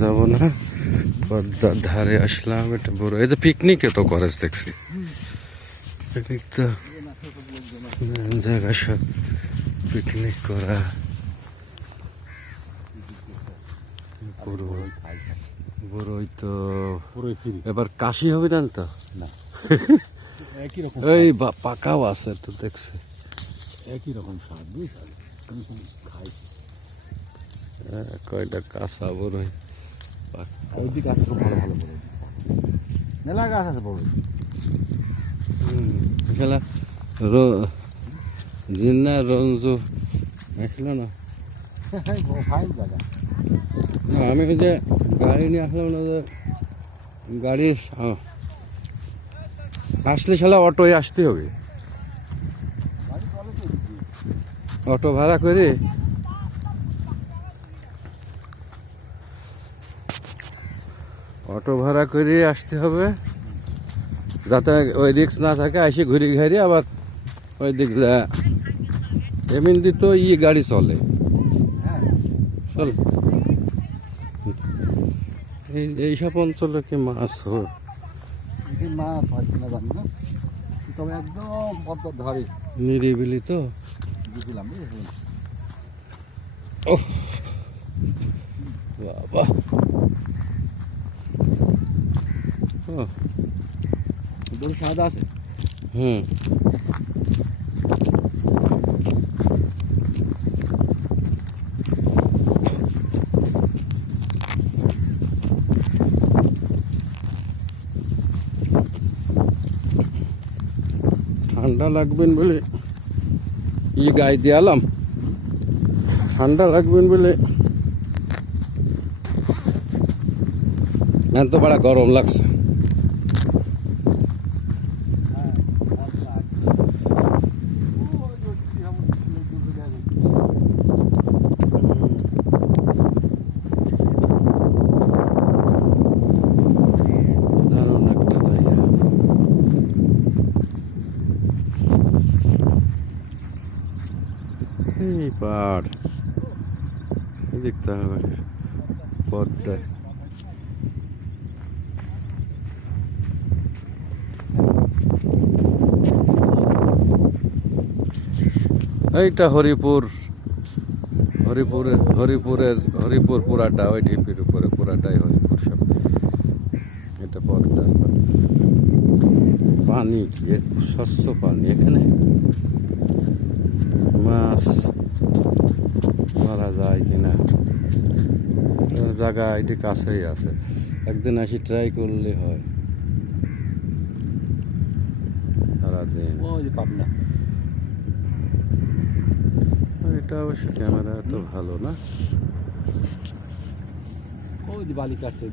যাব না, পদ্মার ধারে আসলাম। এটা বড়, এই যে পিকনিকে তো করেছ দেখছি, পিকনিক তো জায়গা সব পিকনিক করা। বড়ই তো এবার কাশি হবে না তো, এই পাকাও আছে তো দেখছি, একই রকম স্বাদ বুঝলি, কয়টা কাঁচা বড়ই। ওইদিকে আছে খুব ভালো ভালো বড়ই, মেলা গাছ আছে বড়ই। খেলা জিন্না রঞ্জু আসলো না, ফাইন জায়গা। আমি ওই যে গাড়ি নিয়ে আসলাম না, যে গাড়ি আসলে শালা অটোয় আসতে হবে, অটো ভাড়া করে। অটো ভাড়া করে আসতে হবে, যাতে ওই দিক না থাকে, আসে ঘুরে ঘুরে আবার ওই দিক যা। এমনি তো গাড়ি চলে, চল। এইসব অঞ্চলে কি মাছ হয়? মাছ হয় কিনা জানি না, তবে একদম পদ্মার ধারে নিরিবিলি তো। বুঝলাম ওহ বাবা, বড় স্বাদ আছে। ঠান্ডা লাগবেন বলে গায়ে দিয়ালাম, ঠান্ডা লাগবেন বলে। এত বড় গরম লাগছে। দারুণ একটা জায়গা। এই পাড় দেখতে হবে পদ্মায়। এইটা হরিপুর পুরাটা, ওই ঢিপির উপরে পুরাটাই হরিপুর সব। এটা পদ্মা, পানি কি স্বচ্ছ পানি, এখানে মাছ মারা যায় কিনা জায়গা এটি কাছেই আছে, একদিন আসি ট্রাই করলে হয়। সারাদিন পাবনা, এটা অবশ্য ক্যামেরা এত ভালো না। ওই যে বালি কাটছে।